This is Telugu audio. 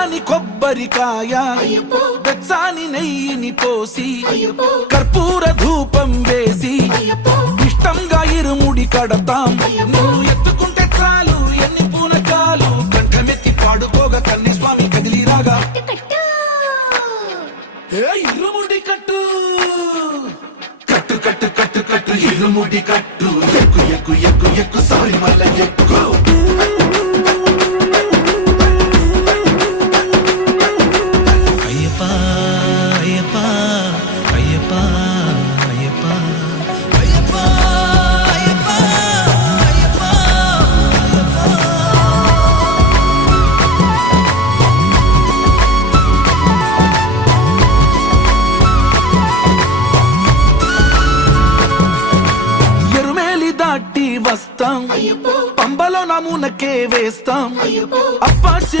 పచ్చాని కొబ్బరికాయ వెచ్చాని నెయ్యిని పోసి కర్పూర ధూపం వేసి ఇష్టంగా ఇరుముడి కడతాం. నువ్వు ఎత్తుకుంటే చాలు ఎన్ని పూనకాలు కంఠమెత్తి పాడుకోగా కన్యస్వామి కదిలిరాగా ఇరుముడి కట్టు కట్టు కట్టు కట్టు కట్టు ఇరుముడి కట్టు ఎక్కు ఎక్కు ఎక్కు ఎక్కు సారి మల్ల ఎక్కు. వస్తాం పంబలో నమూనకే వేస్తాం అప్పాచి